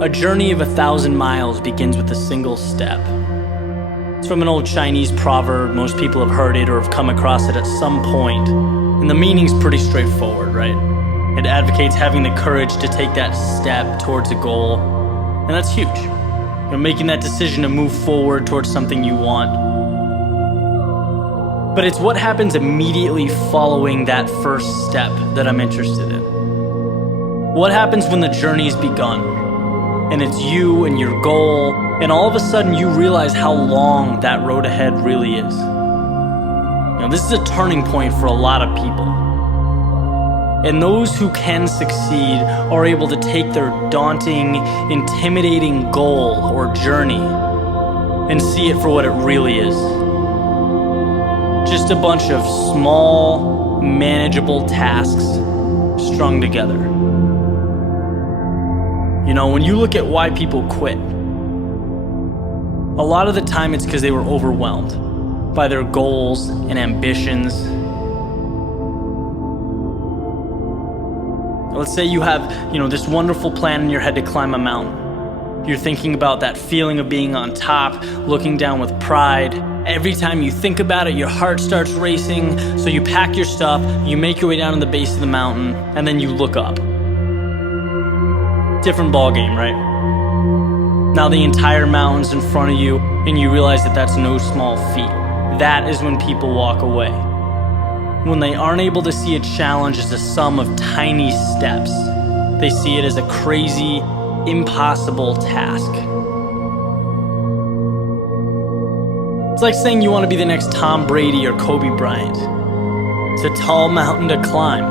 A journey of 1,000 miles begins with a single step. It's from an old Chinese proverb. Most people have heard it or have come across it at some point. And the meaning's pretty straightforward, right? It advocates having the courage to take that step towards a goal. And that's huge. You're making that decision to move forward towards something you want. But it's what happens immediately following that first step that I'm interested in. What happens when the journey's begun? And it's you and your goal, and all of a sudden you realize how long that road ahead really is. This is a turning point for a lot of people. And those who can succeed are able to take their daunting, intimidating goal or journey and see it for what it really is. Just a bunch of small, manageable tasks strung together. When you look at why people quit, a lot of the time it's because they were overwhelmed by their goals and ambitions. Let's say you have, this wonderful plan in your head to climb a mountain. You're thinking about that feeling of being on top, looking down with pride. Every time you think about it, your heart starts racing. So you pack your stuff, you make your way down to the base of the mountain, and then you look up. Different ball game, right? Now the entire mountain's in front of you, and you realize that that's no small feat. That is when people walk away. When they aren't able to see a challenge as a sum of tiny steps, they see it as a crazy, impossible task. It's like saying you want to be the next Tom Brady or Kobe Bryant. It's a tall mountain to climb.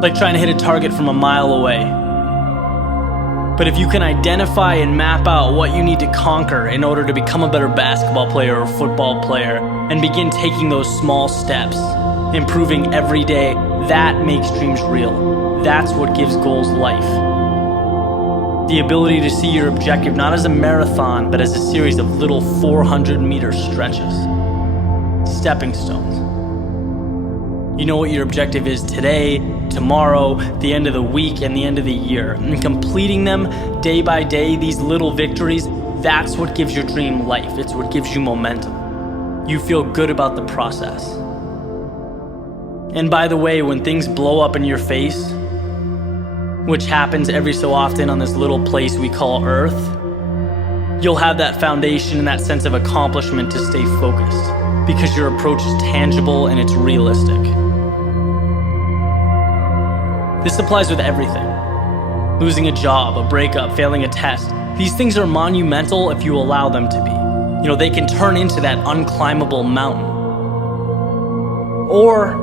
Like trying to hit a target from a mile away. But if you can identify and map out what you need to conquer in order to become a better basketball player or football player and begin taking those small steps, improving every day, that makes dreams real. That's what gives goals life. The ability to see your objective not as a marathon, but as a series of little 400-meter stretches. Stepping stones. You know what your objective is today, tomorrow, the end of the week, and the end of the year. And completing them day by day, these little victories, that's what gives your dream life. It's what gives you momentum. You feel good about the process. And by the way, when things blow up in your face, which happens every so often on this little place we call Earth, you'll have that foundation and that sense of accomplishment to stay focused because your approach is tangible and it's realistic. This applies with everything. Losing a job, a breakup, failing a test. These things are monumental if you allow them to be. They can turn into that unclimbable mountain. Or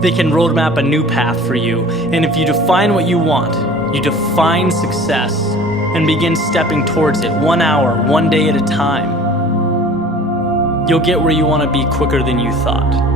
they can roadmap a new path for you. And if you define what you want, you define success and begin stepping towards it 1 hour, 1 day at a time, you'll get where you want to be quicker than you thought.